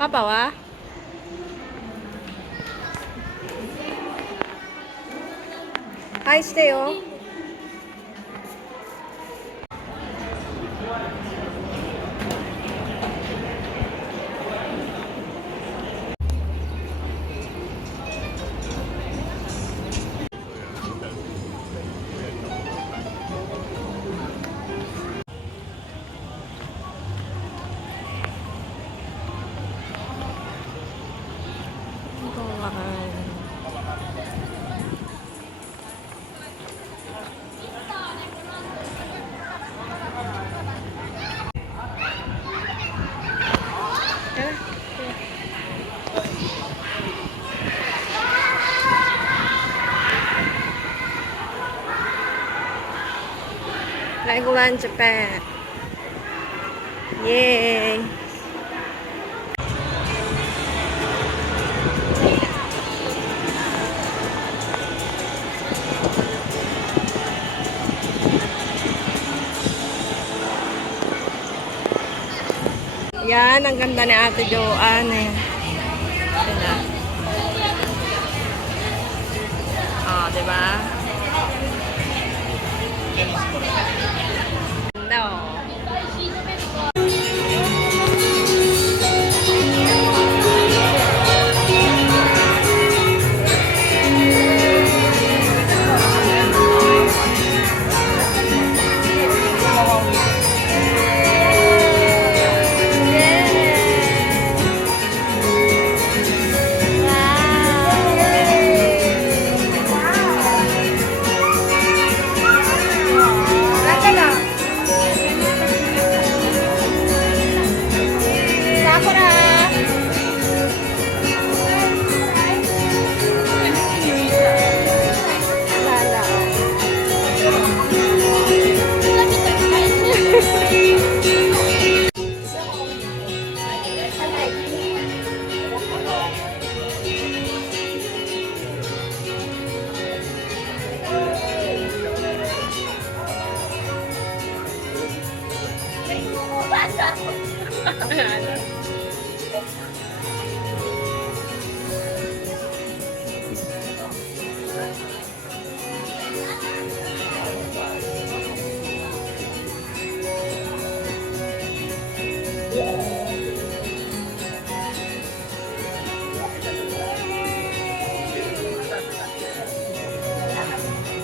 パパははいしてよ。Legoland Japan. Yay! Yan, ang ganda ni Ate Joanne eh. Diba? Oh, diba? No.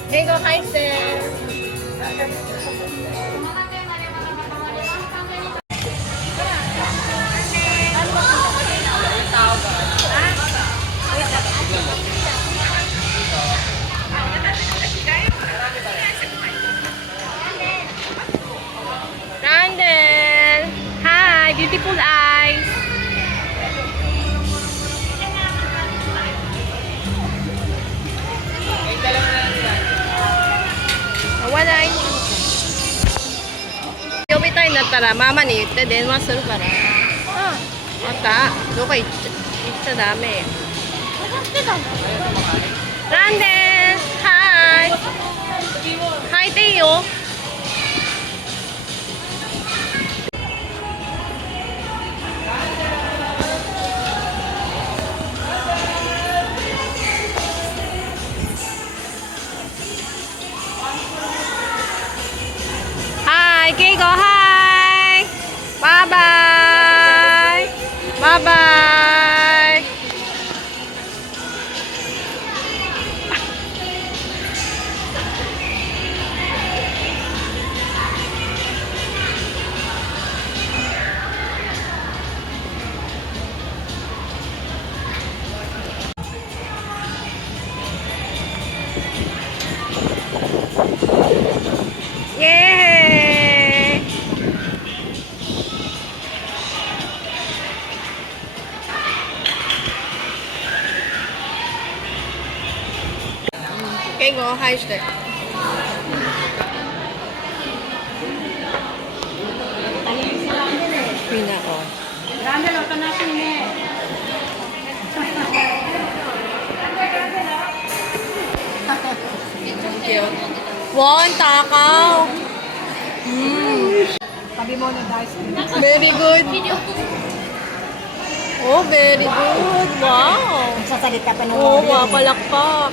Hey, go hi, sir. Randall! Hi! Beautiful eyes! Wala yun. 呼びたいんだったらママに言って電話するから。またどこ行っちゃダメよ。ランデンはーい。履いていいよ。はい、ケイゴはい。バイバイ。バイバイ。イエーイ。ケイゴはいして。みんなを。Randall, huwag ka na sine. Wow, ang takaw. Sabi mo na guys. Very good. Oh, very good. Wow. Sasalita pa ng Oo, audio. palakpak.